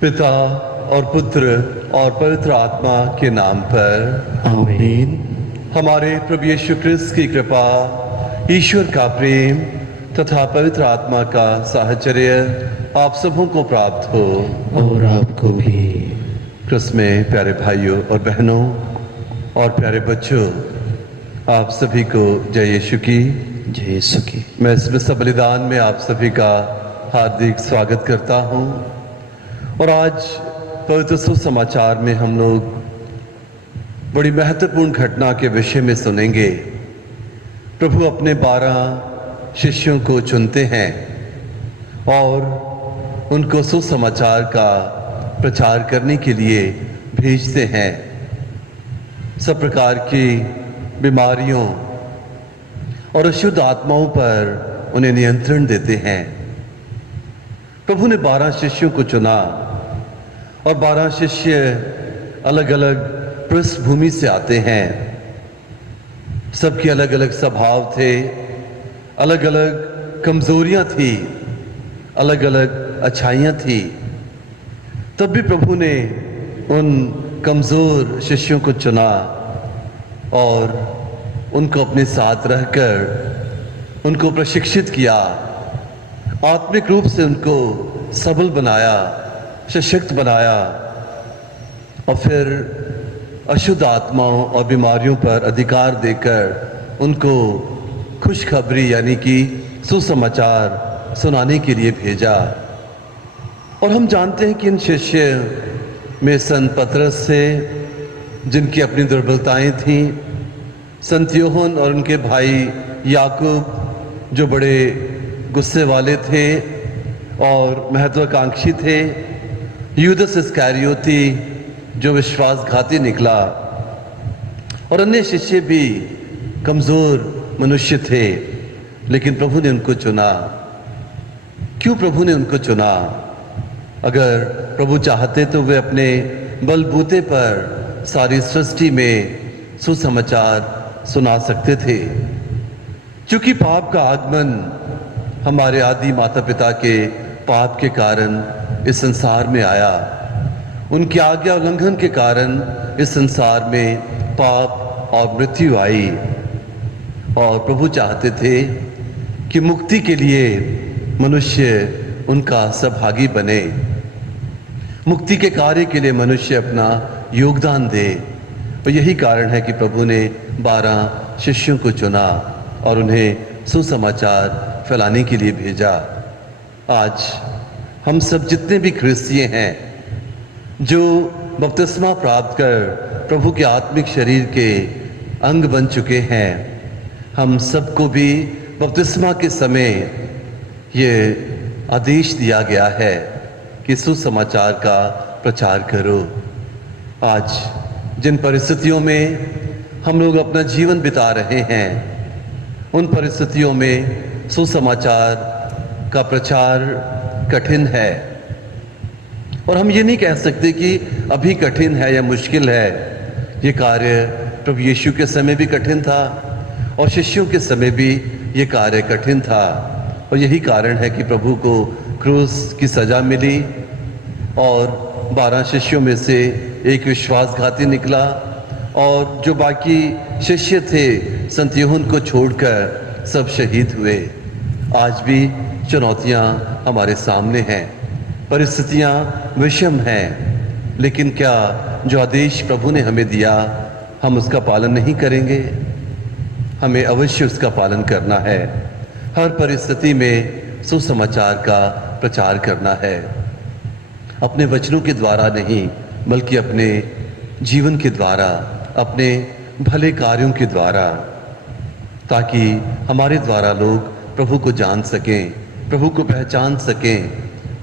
पिता और पुत्र और पवित्र आत्मा के नाम पर आमीन। हमारे प्रभु यीशु क्रिस्त की कृपा, ईश्वर का प्रेम तथा पवित्र आत्मा का साहचर्य आप सबों को प्राप्त हो। और आपको भी। क्रिस्त में प्यारे भाइयों और बहनों और प्यारे बच्चों, आप सभी को जय यीशु की। जय यीशु की। मैं इस विश्व बलिदान में आप सभी का हार्दिक स्वागत करता हूँ। और आज पवित्र सुसमाचार में हम लोग बड़ी महत्वपूर्ण घटना के विषय में सुनेंगे। प्रभु अपने 12 शिष्यों को चुनते हैं और उनको सुसमाचार का प्रचार करने के लिए भेजते हैं। सब प्रकार की बीमारियों और अशुद्ध आत्माओं पर उन्हें नियंत्रण देते हैं। प्रभु ने 12 शिष्यों को चुना और 12 शिष्य अलग अलग पृष्ठभूमि से आते हैं। सबके अलग अलग स्वभाव थे, अलग अलग कमजोरियां थी, अलग अलग अच्छाइयां थी। तब भी प्रभु ने उन कमजोर शिष्यों को चुना और उनको अपने साथ रहकर उनको प्रशिक्षित किया, आत्मिक रूप से उनको सबल बनाया, सशक्त बनाया और फिर अशुद्ध आत्माओं और बीमारियों पर अधिकार देकर उनको खुशखबरी यानी कि सुसमाचार सुनाने के लिए भेजा। और हम जानते हैं कि इन शिष्य में संत पतरस थे, जिनकी अपनी दुर्बलताएं थीं, संत यूहन्ना और उनके भाई याकूब जो बड़े गुस्से वाले थे और महत्वाकांक्षी थे, यूदस इस्करियोती जो विश्वासघाती निकला, और अन्य शिष्य भी कमजोर मनुष्य थे। लेकिन प्रभु ने उनको चुना। क्यों प्रभु ने उनको चुना? अगर प्रभु चाहते तो वे अपने बलबूते पर सारी सृष्टि में सुसमाचार सुना सकते थे। क्योंकि पाप का आगमन हमारे आदि माता पिता के पाप के कारण इस संसार में आया। उनकी आज्ञा उल्लंघन के कारण इस संसार में पाप और मृत्यु आई। और प्रभु चाहते थे कि मुक्ति के लिए मनुष्य उनका सहभागी बने, मुक्ति के कार्य के लिए मनुष्य अपना योगदान दे। और यही कारण है कि प्रभु ने 12 शिष्यों को चुना और उन्हें सुसमाचार फैलाने के लिए भेजा। आज हम सब जितने भी ख्रिस्तीय हैं जो बपतिस्मा प्राप्त कर प्रभु के आत्मिक शरीर के अंग बन चुके हैं, हम सबको भी बपतिस्मा के समय ये आदेश दिया गया है कि सुसमाचार का प्रचार करो। आज जिन परिस्थितियों में हम लोग अपना जीवन बिता रहे हैं, उन परिस्थितियों में सुसमाचार का प्रचार कठिन है। और हम ये नहीं कह सकते कि अभी कठिन है या मुश्किल है। ये कार्य प्रभु यीशु के समय भी कठिन था और शिष्यों के समय भी ये कार्य कठिन था। और यही कारण है कि प्रभु को क्रूस की सजा मिली और 12 शिष्यों में से एक विश्वासघाती निकला और जो बाकी शिष्य थे संत यूहन्ना को छोड़कर सब शहीद हुए। आज भी चुनौतियां हमारे सामने हैं, परिस्थितियां विषम हैं, लेकिन क्या जो आदेश प्रभु ने हमें दिया हम उसका पालन नहीं करेंगे? हमें अवश्य उसका पालन करना है। हर परिस्थिति में सुसमाचार का प्रचार करना है, अपने वचनों के द्वारा नहीं बल्कि अपने जीवन के द्वारा, अपने भले कार्यों के द्वारा, ताकि हमारे द्वारा लोग प्रभु को जान सकें, प्रभु को पहचान सकें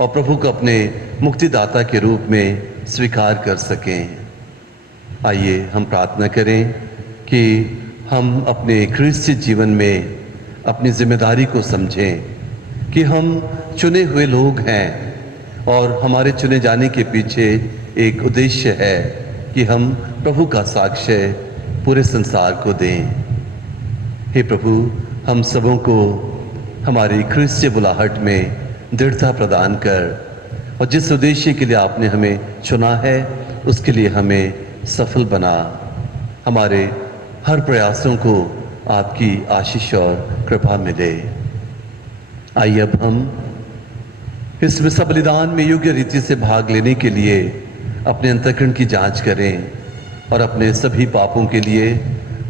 और प्रभु को अपने मुक्तिदाता के रूप में स्वीकार कर सकें। आइए हम प्रार्थना करें कि हम अपने क्रिस्तीय जीवन में अपनी जिम्मेदारी को समझें कि हम चुने हुए लोग हैं और हमारे चुने जाने के पीछे एक उद्देश्य है कि हम प्रभु का साक्ष्य पूरे संसार को दें। हे प्रभु, हम सबों को हमारी क्रिस्तीय बुलाहट में दृढ़ता प्रदान कर और जिस उद्देश्य के लिए आपने हमें चुना है उसके लिए हमें सफल बना। हमारे हर प्रयासों को आपकी आशीष और कृपा मिले। आइए अब हम इस विश्व बलिदान में योग्य रीति से भाग लेने के लिए अपने अंतःकरण की जांच करें और अपने सभी पापों के लिए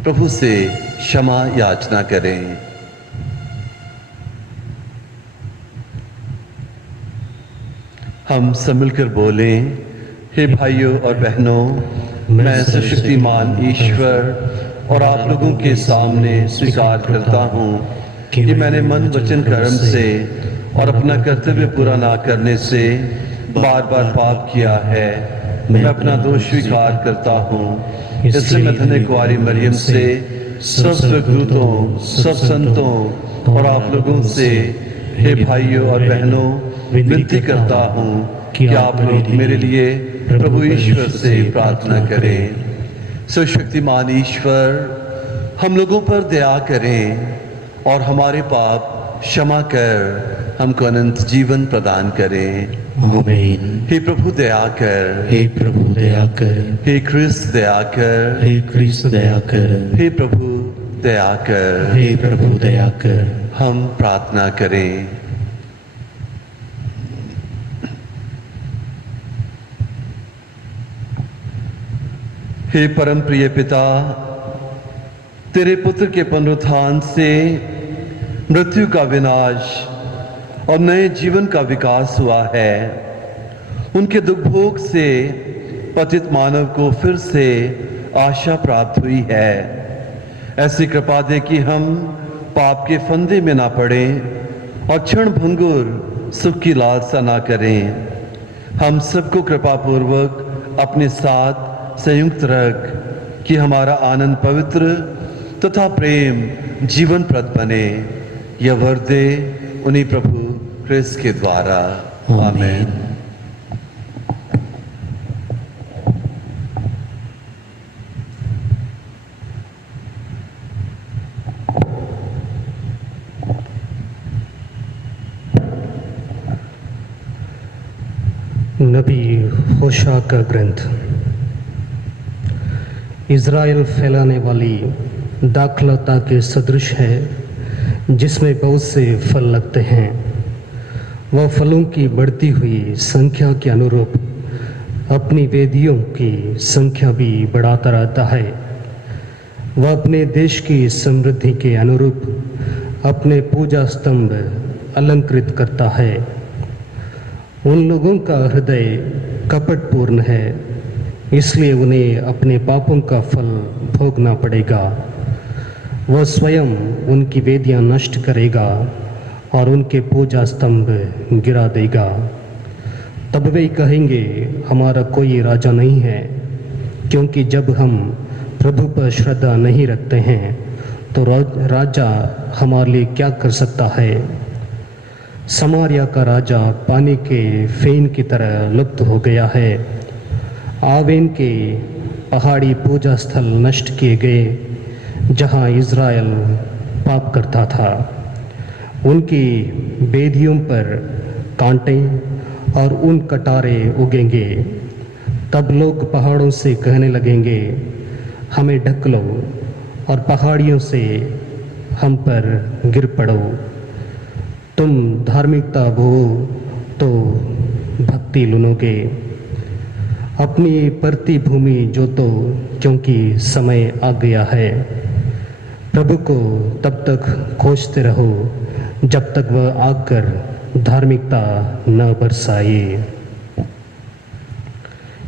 प्रभु से क्षमा याचना करें। हम सब मिलकर बोलें, हे भाइयों और बहनों, मैं सर्वशक्तिमान ईश्वर और आप लोगों के सामने स्वीकार करता हूँ कि मैंने मन वचन कर्म से और अपना कर्तव्य पूरा ना करने से बार बार पाप किया है। मैं अपना दोष स्वीकार करता हूँ। इसलिए मैं धन्य कुंवारी मरियम से, सब स्वर्गदूतों, सब संतों और आप लोगों से, हे भाइयों और बहनों, विनती करता हूँ कि आप लोग मेरे लिए प्रभु ईश्वर से प्रार्थना करें। सर्वशक्तिमान ईश्वर हम लोगों पर दया करें और हमारे पाप क्षमा कर हमको अनंत जीवन प्रदान करें। आमीन। हे प्रभु दया कर, हे प्रभु दया कर, हे क्रिस्त दया कर, हे क्रिस्त दया कर, हे प्रभु दया कर, हे प्रभु दया कर। हम प्रार्थना करें। हे परम प्रिय पिता, तेरे पुत्र के पुनरुत्थान से मृत्यु का विनाश और नए जीवन का विकास हुआ है। उनके दुख भोग से पतित मानव को फिर से आशा प्राप्त हुई है। ऐसी कृपा दे कि हम पाप के फंदे में ना पड़ें और क्षण भंगुर सुख की लालसा ना करें। हम सबको कृपा पूर्वक अपने साथ संयुक्त रख कि हमारा आनंद पवित्र तथा प्रेम जीवन प्रद बने। यह वर दे उन्हीं प्रभु क्रिस्त के द्वारा। आमीन। नबी होशा का ग्रंथ। इज़राइल फैलाने वाली दाखलता के सदृश है जिसमें बहुत से फल लगते हैं। वह फलों की बढ़ती हुई संख्या के अनुरूप अपनी वेदियों की संख्या भी बढ़ाता रहता है। वह अपने देश की समृद्धि के अनुरूप अपने पूजा स्तंभ अलंकृत करता है। उन लोगों का हृदय कपटपूर्ण है, इसलिए उन्हें अपने पापों का फल भोगना पड़ेगा। वह स्वयं उनकी वेदियां नष्ट करेगा और उनके पूजा स्तंभ गिरा देगा। तब वे कहेंगे, हमारा कोई राजा नहीं है, क्योंकि जब हम प्रभु पर श्रद्धा नहीं रखते हैं तो राजा हमारे लिए क्या कर सकता है। समारिया का राजा पानी के फेन की तरह लुप्त हो गया है। आवेन के पहाड़ी पूजा स्थल नष्ट किए गए जहां इज़राइल पाप करता था। उनकी वेदियों पर कांटे और ऊन कटारे उगेंगे। तब लोग पहाड़ों से कहने लगेंगे, हमें ढक लो, और पहाड़ियों से हम पर गिर पड़ो। तुम धार्मिकता भो तो भक्ति लुनोगे। अपनी परती भूमि जोतो, क्योंकि समय आ गया है। प्रभु को तब तक खोजते रहो जब तक वह आकर धार्मिकता न बरसाए।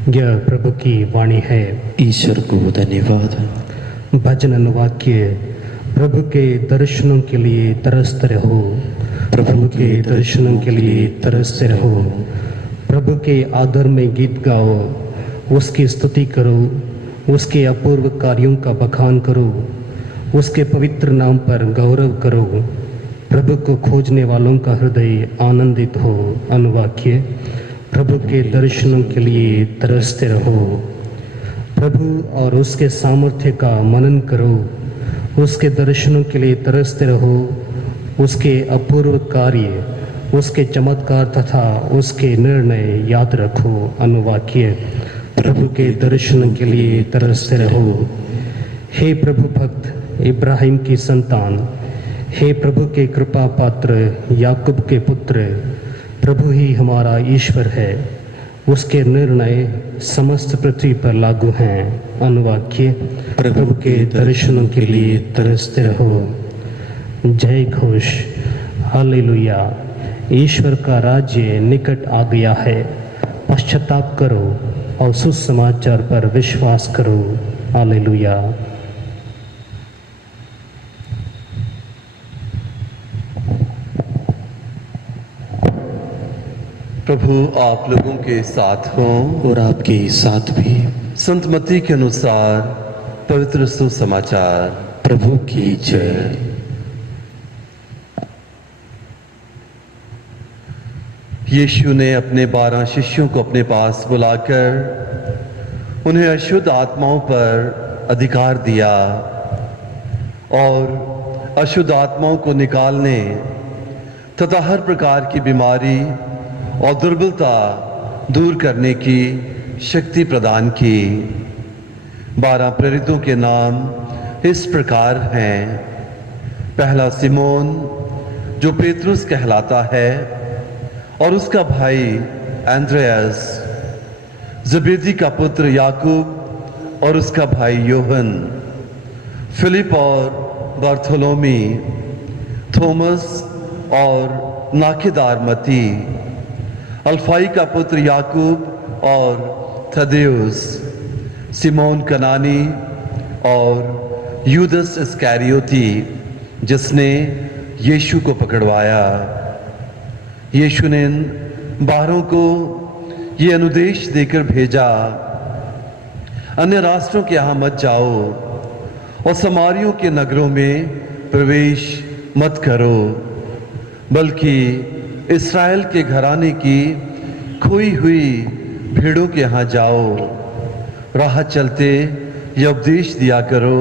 यह प्रभु की वाणी है। ईश्वर को धन्यवाद। भजन वाक्य। प्रभु के दर्शनों के लिए तरसते रहो। प्रभु के दर्शनों के लिए तरसते रहो। प्रभु के आदर में गीत गाओ, उसकी स्तुति करो, उसके अपूर्व कार्यों का बखान करो, उसके पवित्र नाम पर गौरव करो। प्रभु को खोजने वालों का हृदय आनंदित हो। अनुवाक्य। प्रभु के दर्शनों के लिए तरसते रहो। प्रभु और उसके सामर्थ्य का मनन करो, उसके दर्शनों के लिए तरसते रहो, उसके अपूर्व कार्य उसके चमत्कार तथा उसके निर्णय याद रखो। अनुवाक्य: प्रभु के दर्शन के लिए तरसते रहो। हे प्रभु भक्त इब्राहिम की संतान, हे प्रभु के कृपा पात्र याकूब के पुत्र, प्रभु ही हमारा ईश्वर है, उसके निर्णय समस्त पृथ्वी पर लागू हैं। अनुवाक्य: प्रभु के दर्शनों के लिए तरसते रहो। जय घोष। हालेलुया। ईश्वर का राज्य निकट आ गया है। पश्चाताप करो और सुसमाचार पर विश्वास करो। हालेलुया। प्रभु आप लोगों के साथ हों। और आपके साथ भी। संत मत्ती के अनुसार पवित्र सुसमाचार। प्रभु की जय। यीशु ने अपने 12 शिष्यों को अपने पास बुलाकर उन्हें अशुद्ध आत्माओं पर अधिकार दिया और अशुद्ध आत्माओं को निकालने तथा हर प्रकार की बीमारी और दुर्बलता दूर करने की शक्ति प्रदान की। 12 प्रेरितों के नाम इस प्रकार हैं। पहला सिमोन, जो पेतरुस कहलाता है, और उसका भाई एंड्रियास, जबेदी का पुत्र याकूब और उसका भाई योहन, फिलिप और बार्थोलोमी, थॉमस और नाकेदार मती, अल्फाई का पुत्र याकूब और थदेउस, सिमोन कनानी और यूदस इस्करियोती, जिसने यीशु को पकड़वाया। यीशु ने इन 12 को ये अनुदेश देकर भेजा, अन्य राष्ट्रों के यहाँ मत जाओ और समारियों के नगरों में प्रवेश मत करो, बल्कि इस्राएल के घराने की खोई हुई भीड़ों के यहाँ जाओ। राह चलते यह उपदेश दिया करो,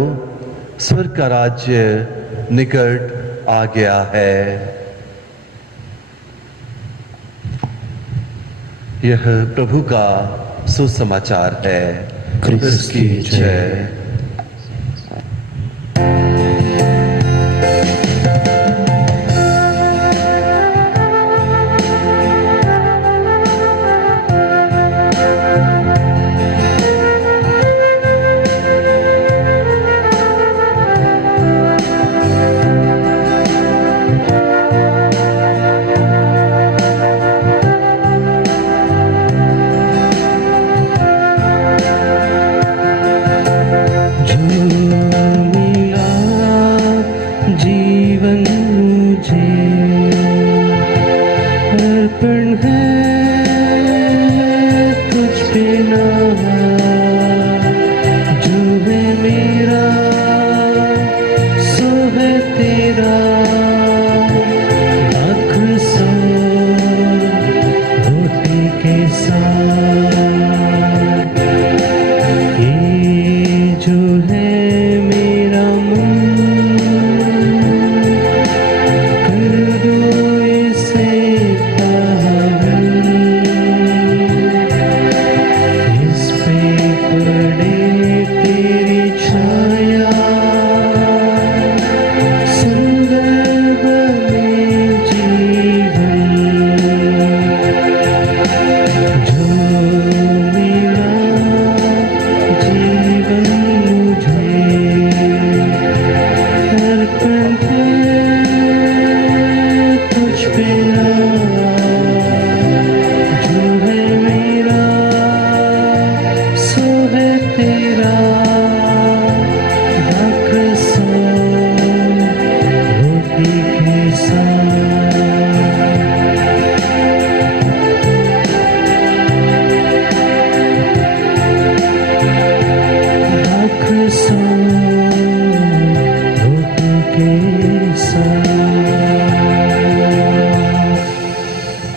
स्वर्ग का राज्य निकट आ गया है। यह प्रभु का सुसमाचार है। क्रिस्त की जय।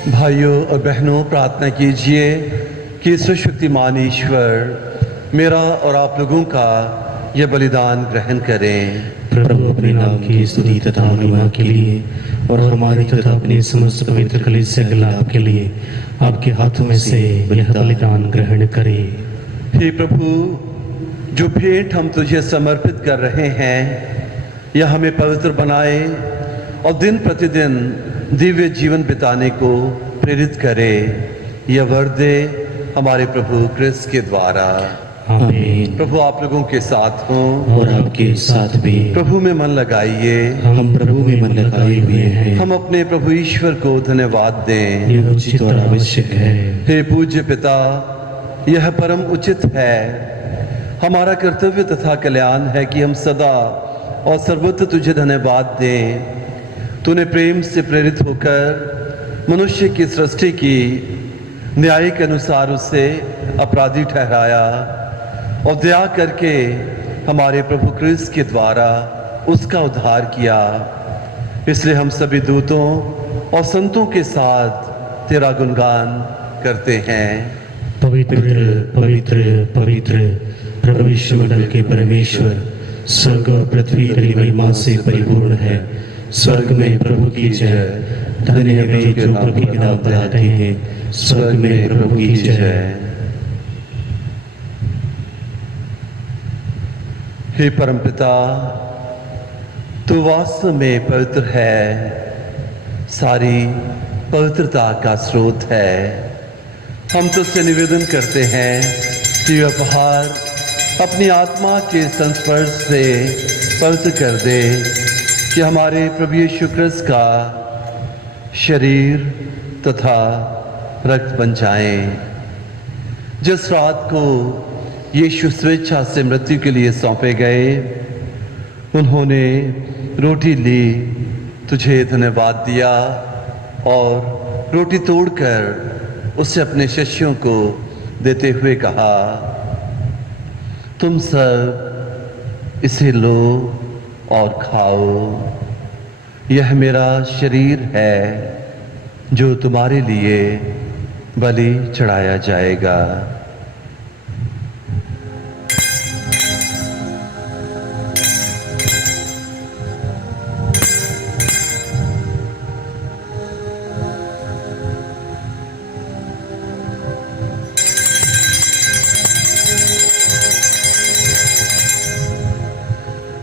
भाइयों और बहनों, प्रार्थना कीजिए कि सर्वशक्तिमान ईश्वर मेरा और आप लोगों का यह बलिदान ग्रहण करें। प्रभु अपने नाम की स्तुति तथा महिमा के लिए और हमारे तथा अपने समस्त पवित्र कलीसिया के लाभ के लिए आपके हाथों में से यह बलिदान ग्रहण करे। हे प्रभु, जो भेंट हम तुझे समर्पित कर रहे हैं यह हमें पवित्र बनाए और दिन प्रतिदिन दिव्य जीवन बिताने को प्रेरित करे। यह वर दे हमारे प्रभु क्रिस्त के द्वारा। आमीन। प्रभु आप लोगों के साथ हों और आपके साथ भी। प्रभु में मन लगाइए। हम प्रभु में मन लगाए हुए हैं। हम अपने प्रभु ईश्वर को धन्यवाद दें। यह उचित और आवश्यक है। हे पूज्य पिता, यह परम उचित है। हमारा कर्तव्य तथा कल्याण है कि हम सदा और सर्वत्र तुझे धन्यवाद दें। तूने प्रेम से प्रेरित होकर मनुष्य की सृष्टि की न्याय के अनुसार उसे अपराधी ठहराया और दया करके हमारे प्रभु क्रिस्त के द्वारा उसका उद्धार किया। इसलिए हम सभी दूतों और संतों के साथ तेरा गुणगान करते हैं। पवित्र पवित्र पवित्र परमेश्वर के परमेश्वर, स्वर्ग और पृथ्वी तेरी महिमा से परिपूर्ण है। स्वर्ग में प्रभु की जय। धन्य है वे जो प्रभु के नाम पर आते हैं। स्वर्ग में प्रभु की जय। हे परमपिता, तू वास्तव में पवित्र है, सारी पवित्रता का स्रोत है। हम तुझसे निवेदन करते हैं कि वह पहाड़ अपनी आत्मा के संस्पर्श से पवित्र कर दे, कि हमारे प्रभु यीशु क्रिस्त का शरीर तथा रक्त बन जाए। जिस रात को यीशु स्वेच्छा से मृत्यु के लिए सौंपे गए, उन्होंने रोटी ली, तुझे धन्यवाद दिया और रोटी तोड़कर उसे अपने शिष्यों को देते हुए कहा, तुम सब इसे लो और खाओ। यह मेरा शरीर है जो तुम्हारे लिए बलि चढ़ाया जाएगा।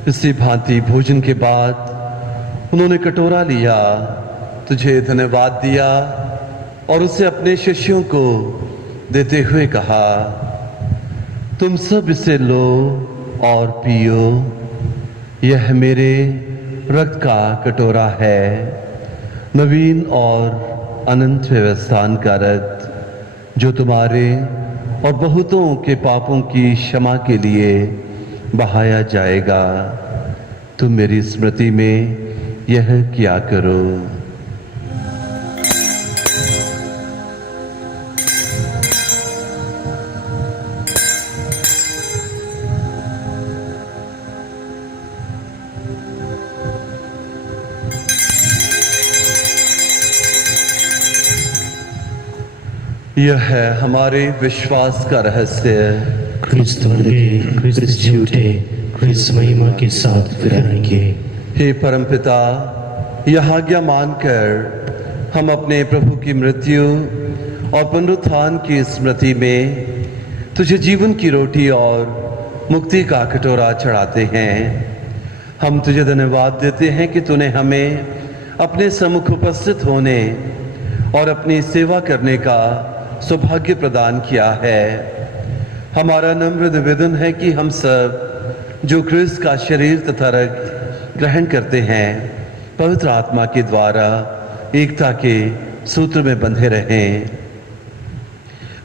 इसी भांति भोजन के बाद उन्होंने कटोरा लिया, तुझे धन्यवाद दिया और उसे अपने शिष्यों को देते हुए कहा, तुम सब इसे लो और पियो। यह मेरे रक्त का कटोरा है, नवीन और अनंत व्यवस्थान का रक्त, जो तुम्हारे और बहुतों के पापों की क्षमा के लिए बहाया जाएगा। तुम मेरी स्मृति में यह किया करो। यह है हमारे विश्वास का रहस्य। क्रिस्त मरे, क्रिस्त जी उठे, क्रिस्त महिमा के साथ फिर आएंगे। हे परमपिता, यह आज्ञा मानकर हम अपने प्रभु की मृत्यु और पुनरुत्थान की स्मृति में तुझे जीवन की रोटी और मुक्ति का कटोरा चढ़ाते हैं। हम तुझे धन्यवाद देते हैं कि तूने हमें अपने सम्मुख उपस्थित होने और अपनी सेवा करने का सौभाग्य प्रदान किया है। हमारा नम्र निवेदन है कि हम सब जो क्रिस्त का शरीर तथा रक्त ग्रहण करते हैं, पवित्र आत्मा के द्वारा एकता के सूत्र में बंधे रहें।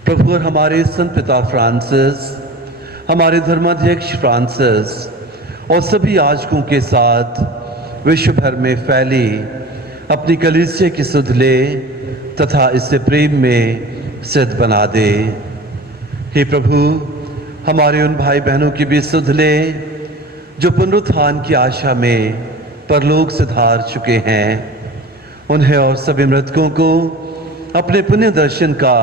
प्रभु और हमारे संत पिता फ्रांसिस, हमारे धर्माध्यक्ष फ्रांसिस और सभी याजकों के साथ विश्व भर में फैली अपनी कलीसिया की सुध ले तथा इसे प्रेम में सिद्ध बना दे। हे प्रभु, हमारे उन भाई बहनों की भी सुध ले जो पुनरुत्थान की आशा में परलोक से धार चुके हैं। उन्हें और सभी मृतकों को अपने पुण्य दर्शन का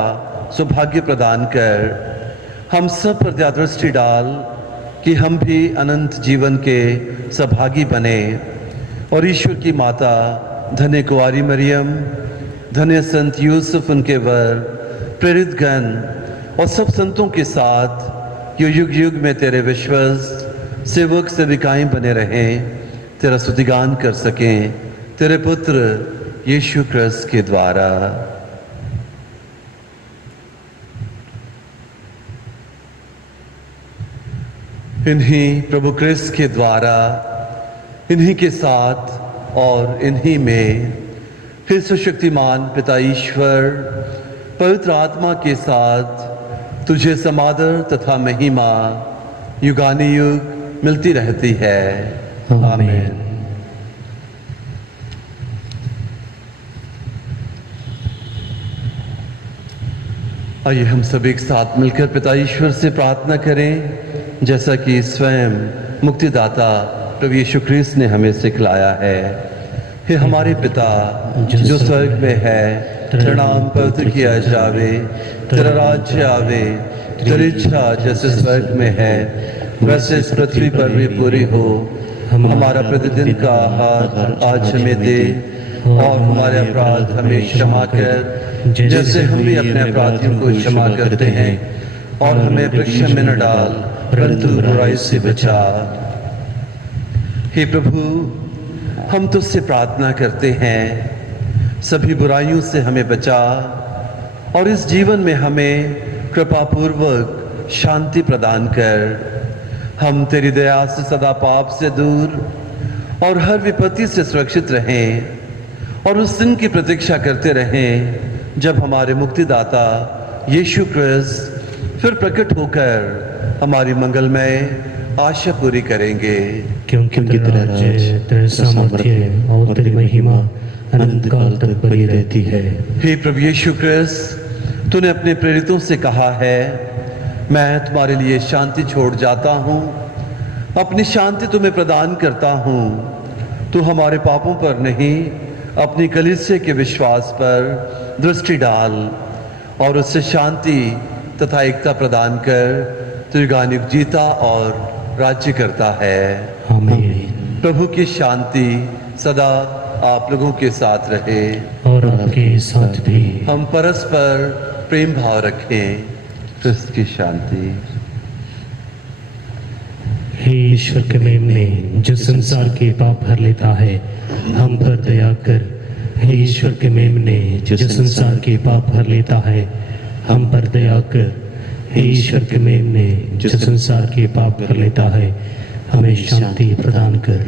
सौभाग्य प्रदान कर हम सब पर दया दृष्टि डाल कि हम भी अनंत जीवन के सहभागी बने और ईश्वर की माता धन्य कुंवारी मरियम, धन्य संत यूसुफ उनके वर, प्रेरित गण और सब संतों के साथ युग युग में तेरे विश्वस्त सेवक सेविकाएं बने रहें, तेरा स्तुतिगान कर सकें तेरे पुत्र यीशु क्रिस्त के द्वारा। इन्हीं प्रभु क्रिस्त के द्वारा, इन्हीं के साथ और इन्हीं में फिर सर्वशक्तिमान पिता ईश्वर पवित्र आत्मा के साथ तुझे समादर तथा महिमा युगानुयुग मिलती रहती है। आमीन। आइए हम सब एक साथ मिलकर पिता ईश्वर से प्रार्थना करें, जैसा कि स्वयं मुक्तिदाता प्रभु यीशु ख्रीस्त ने हमें सिखलाया है। हे हमारे पिता जो स्वर्ग में है, तेरा नाम पवित्र किया जावे, तेरा राज्य आवे, तेरी इच्छा जैसे स्वर्ग में है वैसे इस पृथ्वी पर भी पूरी हो। हमारा प्रतिदिन का आहार आज हमें दे और हमारे अपराध हमें क्षमा कर, जैसे हम भी अपने अपराधियों को क्षमा करते हैं, और हमें परीक्षा में न डाल परंतु बुराई से बचा। हे प्रभु, हम तुझसे प्रार्थना करते हैं, सभी बुराइयों से हमें बचा और इस जीवन में हमें कृपा पूर्वक शांति प्रदान कर। हम तेरी दया से सदा पाप से दूर और हर विपत्ति से सुरक्षित रहें और उस दिन की प्रतीक्षा करते रहें जब हमारे मुक्तिदाता यीशु क्रिस्त फिर प्रकट होकर हमारी मंगलमय आशा पूरी करेंगे। क्योंकि तेरा राज्य, तेरा सामर्थ्य और तेरी महिमा अनंत काल तक बनी रहती है। हे प्रभु यीशु क्रिस्त, तूने अपने प्रेरितों से कहा है, मैं तुम्हारे लिए शांति छोड़ जाता हूँ, अपनी शांति तुम्हें प्रदान करता हूँ। तू हमारे पापों पर नहीं, अपनी कलीसिया के विश्वास पर दृष्टि डाल और उससे शांति तथा एकता प्रदान कर तू युगानुयुग जीता और राज्य करता है। आमीन। प्रभु की शांति सदा आप लोगों के साथ रहे और आपके साथ भी। हम परस्पर प्रेम भाव रखें। क्रिस्त की शांति। हे ईश्वर के मेमने जो संसार के पाप भर लेता है, हम पर दया कर। हे ईश्वर के मेमने जो संसार के पाप भर लेता है, हम पर दया कर। हे ईश्वर के मेमने जो संसार के पाप भर लेता है, हमें शांति प्रदान कर।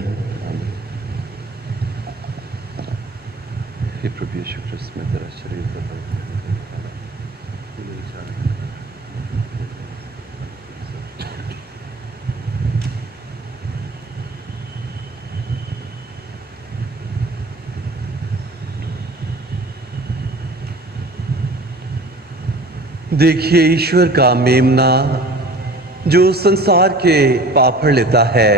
हे प्रभु यीशु क्रिस्त, मैं तेरा शरीर देखिए ईश्वर का मेमना जो संसार के पाप भर लेता है।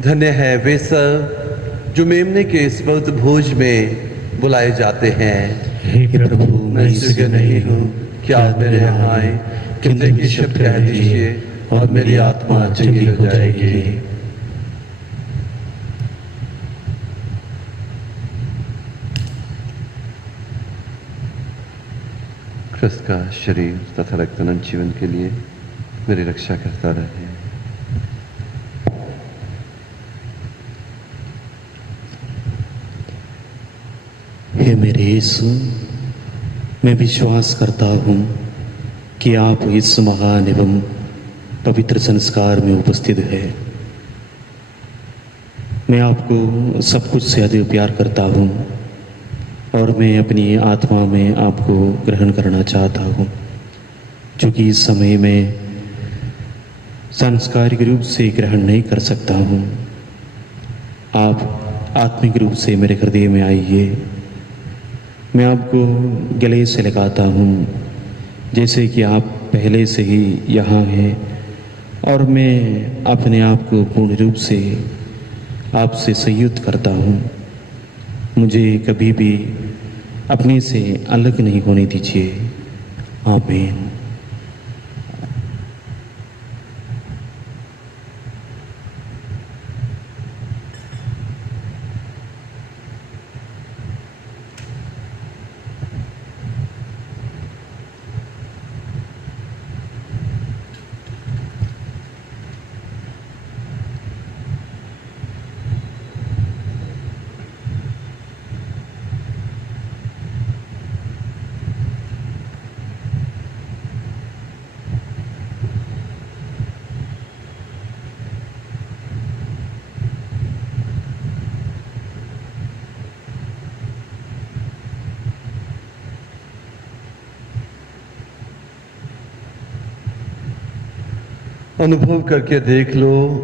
धन्य है वे सब जो मेमने के इस पवित्र भोज में बुलाए जाते हैं। हे प्रभु, मैं योग्य नहीं हूँ कि आप मेरे यहाँ आए, किंतु एक शब्द कह दीजिए और मेरी आत्मा चंगी हो जाएगी। क्रिस्त का शरीर तथा रक्त अनंत जीवन के लिए मेरी रक्षा करता रहे। हे मेरे यीशु, मैं विश्वास करता हूँ कि आप इस महान एवं पवित्र संस्कार में उपस्थित है। मैं आपको सब कुछ से अधिक प्यार करता हूँ और मैं अपनी आत्मा में आपको ग्रहण करना चाहता हूँ, क्योंकि इस समय में सांस्कारिक रूप से ग्रहण नहीं कर सकता हूँ। आप आत्मिक रूप से मेरे हृदय में आइए। मैं आपको गले से लगाता हूँ जैसे कि आप पहले से ही यहाँ हैं, और मैं अपने आप को पूर्ण रूप से आपसे संयुक्त करता हूँ। मुझे कभी भी अपने से अलग नहीं होने दीजिए। आमीन। अनुभव करके देख लो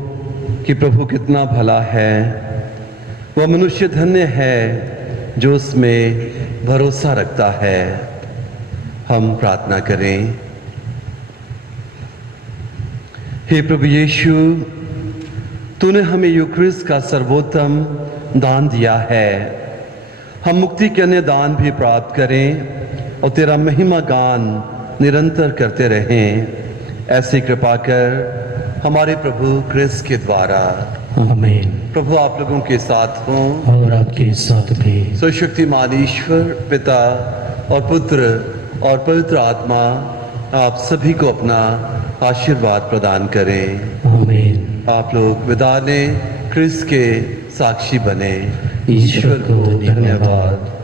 कि प्रभु कितना भला है। वह मनुष्य धन्य है जो उसमें भरोसा रखता है। हम प्रार्थना करें। हे प्रभु यीशु, तूने हमें यूक्रिस्ट का सर्वोत्तम दान दिया है। हम मुक्ति के अन्य दान भी प्राप्त करें और तेरा महिमा गान निरंतर करते रहें। ऐसी कृपा कर हमारे प्रभु क्रिस्त के द्वारा। आमीन। प्रभु आप लोगों के साथ हों। और आपके साथ भी। सर्वशक्तिमान ईश्वर पिता और पुत्र और पवित्र आत्मा आप सभी को अपना आशीर्वाद प्रदान करें। आमीन। आप लोग विदा लें, क्रिस्त के साक्षी बने। ईश्वर को धन्यवाद।